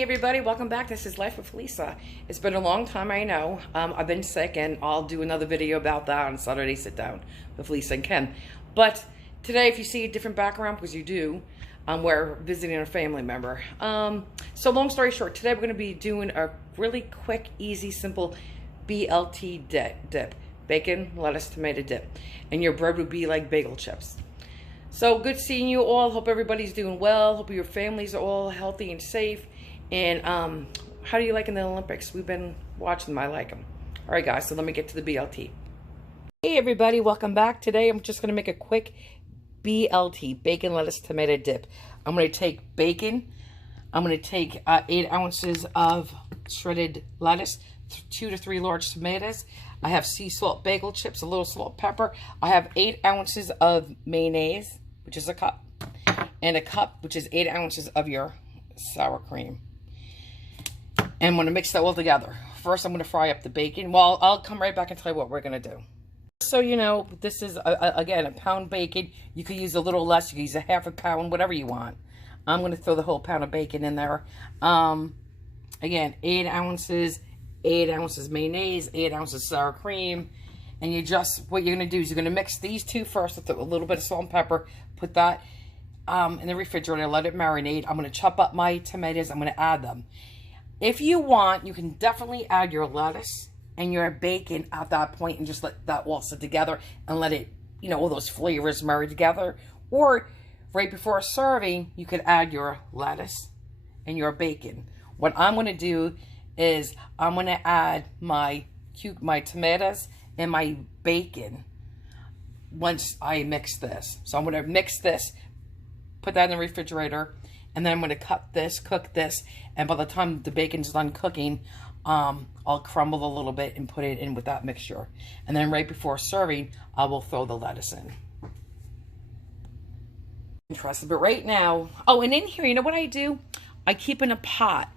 Hey everybody, welcome back. This is Life with Lisa. It's been a long time, I know. I've been sick, and I'll do another video about that on Saturday Sit Down with Lisa and Ken. But today, if you see a different background, because you do, we're visiting a family member. So long story short, today we're going to be doing a really quick, easy, simple BLT dip. Bacon, lettuce, tomato dip. And your bread would be like bagel chips. So good seeing you all. Hope everybody's doing well. Hope your families are all healthy and safe. And how do you like in the Olympics? We've been watching them. I like them. All right, guys, so let me get to the BLT. Hey, everybody. Welcome back. Today, I'm just going to make a quick BLT, bacon, lettuce, tomato dip. I'm going to take bacon. I'm going to take 8 ounces of shredded lettuce, 2 to 3 large tomatoes. I have sea salt bagel chips, a little salt, pepper. I have 8 ounces of mayonnaise, which is a cup, and a cup, which is 8 ounces of your sour cream. And I'm going to mix that all together. First, I'm going to fry up the bacon. Well, I'll come right back and tell you what we're going to do. So, you know, this is, again, a pound bacon. You could use a little less. You could use a half a pound, whatever you want. I'm going to throw the whole pound of bacon in there. Again, 8 ounces, 8 ounces mayonnaise, 8 ounces sour cream. And you just, what you're going to do is you're going to mix these two first with a little bit of salt and pepper. Put that in the refrigerator, let it marinate. I'm going to chop up my tomatoes. I'm going to add them. If you want, you can definitely add your lettuce and your bacon at that point and just let that all sit together and let it, you know, all those flavors marry together. Or right before serving, you could add your lettuce and your bacon. What I'm going to do is I'm going to add my tomatoes and my bacon once I mix this. So I'm going to mix this, put that in the refrigerator, and then I'm going to cut this, cook this, and by the time the bacon's done cooking, I'll crumble a little bit and put it in with that mixture. And then right before serving, I will throw the lettuce in. Interesting, but right now, oh, and in here, you know what I do? I keep in a pot.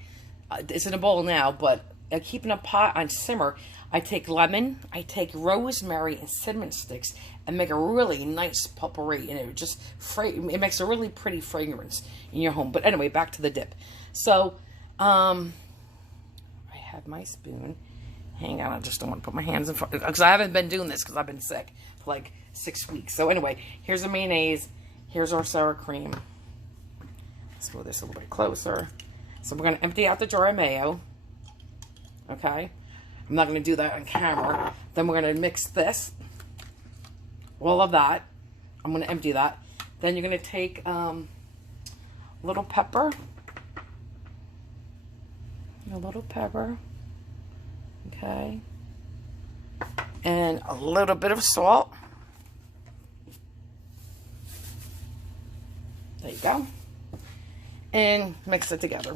It's in a bowl now, but I keep in a pot on simmer. I take lemon, I take rosemary and cinnamon sticks, and make a really nice potpourri, and it just it makes a really pretty fragrance in your home. But anyway, back to the dip. So, I have my spoon. Hang on, I just don't want to put my hands in front, because I haven't been doing this because I've been sick for like 6 weeks. So anyway, here's the mayonnaise. Here's our sour cream. Let's move this a little bit closer. So we're going to empty out the jar of mayo. Okay. I'm not going to do that on camera. Then we're going to mix this. All of that. I'm going to empty that. Then you're going to take a little pepper. A little pepper. Okay. And a little bit of salt. There you go. And mix it together.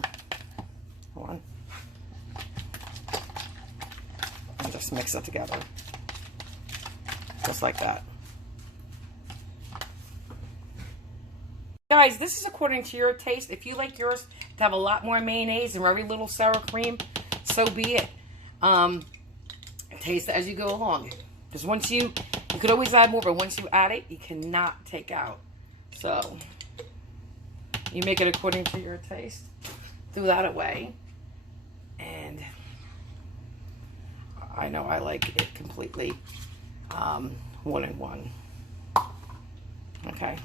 Hold on. And just mix it together. Just like that. Guys, this is according to your taste. If you like yours to have a lot more mayonnaise and very little sour cream, so be it. Taste it as you go along. Because once you could always add more, but once you add it, you cannot take out. So you make it according to your taste. Threw that away. And I know I like it completely 1 and 1. Okay.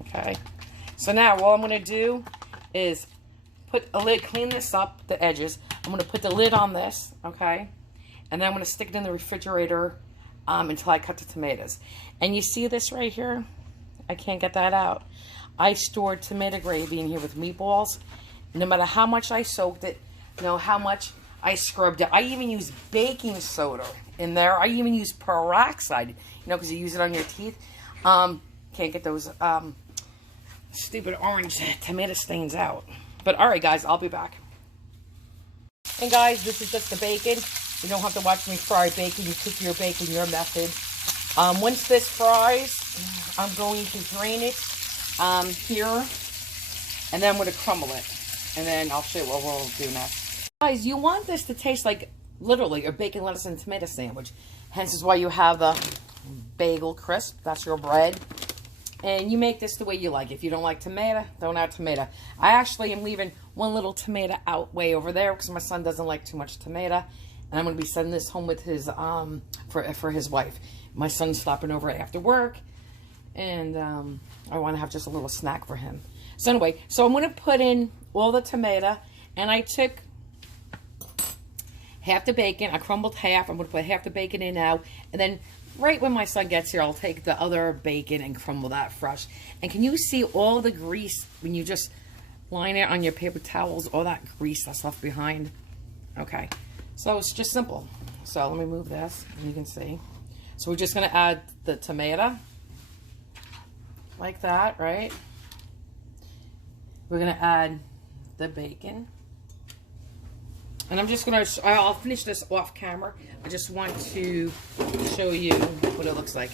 Okay. So now all I'm going to do is put a lid, clean this up, the edges. I'm going to put the lid on this, okay? And then I'm going to stick it in the refrigerator until I cut the tomatoes. And you see this right here? I can't get that out. I stored tomato gravy in here with meatballs. No matter how much I soaked it, you know, how much I scrubbed it. I even used baking soda in there. I even used peroxide, you know, because you use it on your teeth. Can't get those stupid orange tomato stains out. But all right, guys, I'll be back. And guys, this is just the bacon. You don't have to watch me fry bacon. You cook your bacon your method. Once this fries, I'm going to drain it here, and then I'm going to crumble it, and then I'll show you what we'll do next. Guys, you want this to taste like literally a bacon, lettuce, and tomato sandwich. Hence is why you have the bagel crisp. That's your bread. And you make this the way you like. If you don't like tomato, don't add tomato. I actually am leaving one little tomato out way over there because my son doesn't like too much tomato. And I'm going to be sending this home with his, for his wife. My son's stopping over after work. And I want to have just a little snack for him. So anyway, so I'm going to put in all the tomato. And I took half the bacon. I crumbled half. I'm going to put half the bacon in now. And then right when my son gets here, I'll take the other bacon and crumble that fresh. And can you see all the grease when you just line it on your paper towels? All that grease that's left behind. Okay. So it's just simple. So let me move this, and you can see. So we're just going to add the tomato. Like that, right? We're going to add the bacon. And I'm just going to, I'll finish this off camera. I just want to show you what it looks like.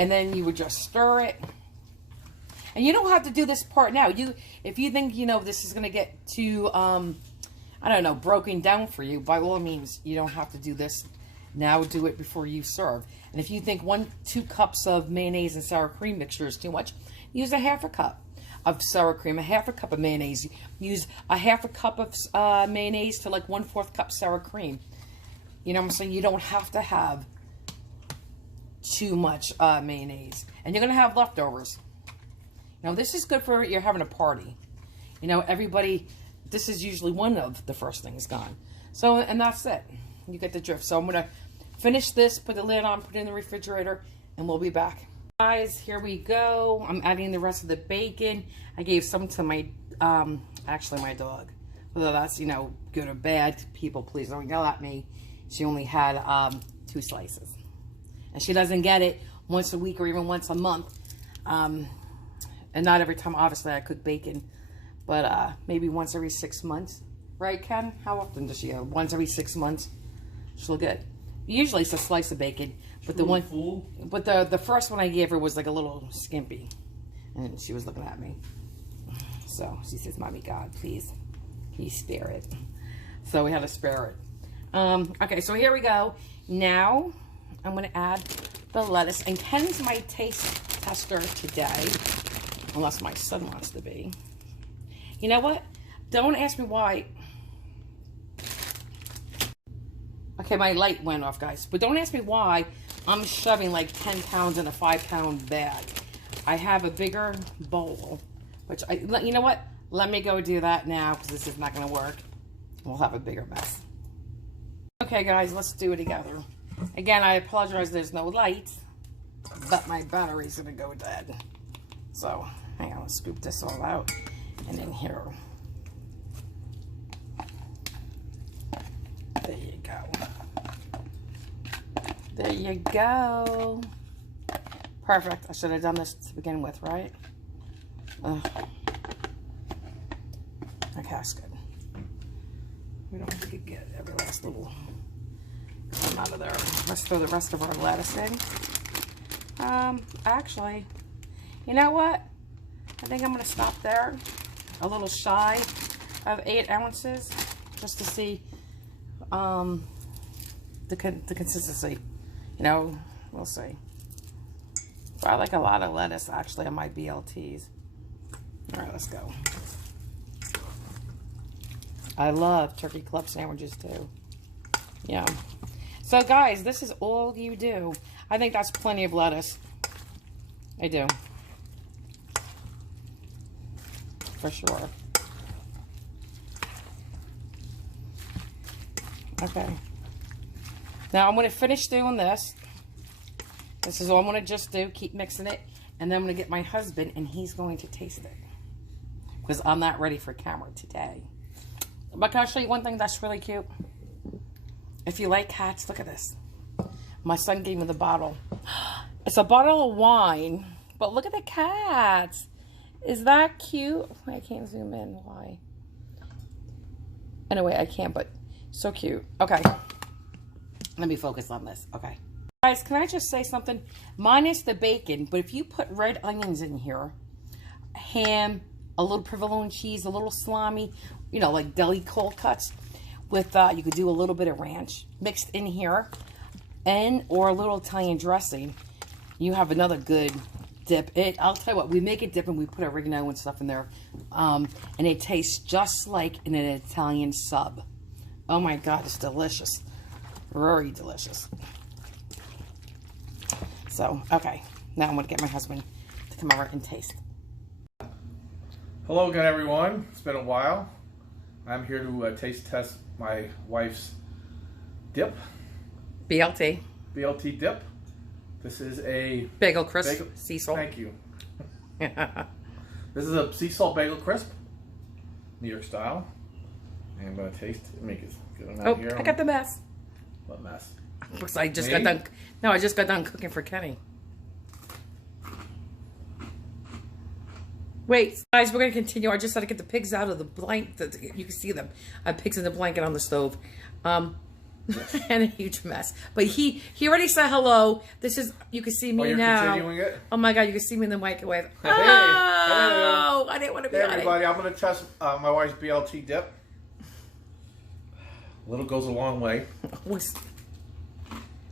And then you would just stir it. And you don't have to do this part now. If you think, you know, this is going to get too, I don't know, broken down for you, by all means, you don't have to do this now. Do it before you serve. And if you think 1-2 cups of mayonnaise and sour cream mixture is too much, use a half a cup of sour cream, a half a cup of mayonnaise. Use a half a cup of mayonnaise to like 1/4 cup sour cream. You know what I'm saying? You don't have to have too much mayonnaise. And you're going to have leftovers. Now, this is good for you're having a party. You know, everybody, this is usually one of the first things gone. So, and that's it. You get the drift. So I'm going to finish this, put the lid on, put it in the refrigerator, and we'll be back. Guys, here we go. I'm adding the rest of the bacon. I gave some to my, actually my dog. Whether that's, you know, good or bad, people please don't yell at me. She only had 2 slices. And she doesn't get it once a week or even once a month. And not every time, obviously, I cook bacon. But maybe once every 6 months. Right, Ken? How often does she have? Once every 6 months. She'll get. Usually it's a slice of bacon. But the one, but the first one I gave her was like a little skimpy. And she was looking at me. So she says, Mommy God, please, can you spare it? So we had to spare it. Okay, so here we go. Now I'm going to add the lettuce. And Ken's my taste tester today. Unless my son wants to be. You know what? Don't ask me why. Okay, my light went off, guys. But don't ask me why I'm shoving like 10 pounds in a 5-pound bag. I have a bigger bowl. Which, you know what? Let me go do that now because this is not going to work. We'll have a bigger mess. Okay, guys, let's do it together. Again, I apologize there's no light. But my battery's going to go dead. So, hang on, let's scoop this all out. And then here. There you go. There you go. Perfect. I should have done this to begin with, right? Okay, that's good. We don't have to get every last little come out of there. Let's throw the rest of our lettuce in. Actually, you know what? I think I'm going to stop there. A little shy of 8 ounces, just to see the consistency. You know, we'll see. But I like a lot of lettuce, actually, on my BLTs. All right, let's go. I love turkey club sandwiches, too. Yeah. So, guys, this is all you do. I think that's plenty of lettuce. I do. For sure. Okay. Now I'm going to finish doing this. This is all I'm going to just do. Keep mixing it. And then I'm going to get my husband and he's going to taste it. Because I'm not ready for camera today. But can I show you one thing that's really cute? If you like cats, look at this. My son gave me the bottle. It's a bottle of wine. But look at the cats. Is that cute? I can't zoom in. Why? Anyway, I can't, but so cute. Okay. Let me focus on this. Okay. Guys, can I just say something? Minus the bacon, but if you put red onions in here, ham, a little provolone cheese, a little salami, you know, like deli cold cuts, with, you could do a little bit of ranch mixed in here, and, or a little Italian dressing, you have another good dip. I'll tell you what, we make a dip and we put oregano and stuff in there. And it tastes just like in an Italian sub. Oh my God, it's delicious. Very delicious. So, okay. Now I'm going to get my husband to come over and taste. Hello again, everyone. It's been a while. I'm here to taste test my wife's dip. BLT. BLT dip. This is a Bagel crisp. Sea salt. Thank you. This is a sea salt bagel crisp, New York style. And I'm going to taste it. Make it get them out here. I got the mess. What mess? Because I just got done. No, I just got done cooking for Kenny. Wait, guys, we're going to continue. I just had to get the pigs out of the blanket. You can see them. I have pigs in the blanket on the stove. And a huge mess. But he already said hello. This is, you can see me you're now. Continuing it? Oh my God, you can see me in the microwave. Hey, Oh, I didn't want to be hey on everybody, I'm going to test my wife's BLT dip. A little goes a long way.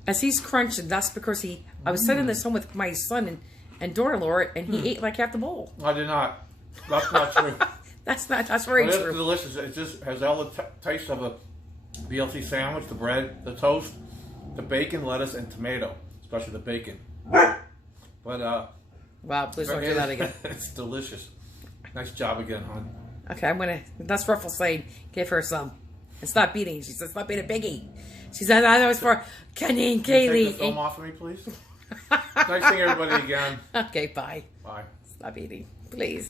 As he's crunching, that's because I was sending this home with my son and daughter-in-law, and he ate like half the bowl. I did not. That's not true. That's very true. It's delicious. It just has all the taste of a BLT sandwich, the bread, the toast, the bacon, lettuce, and tomato, especially the bacon. But wow, please don't do that again. It's delicious. Nice job again, hon. Okay, that's Ruffle saying, give her some. And stop beating. She said, stop being a biggie. She said, I was for Kenny and Kaylee. Take the film off of me, please. Nice seeing everybody again. Okay, bye. Bye. Stop eating, please.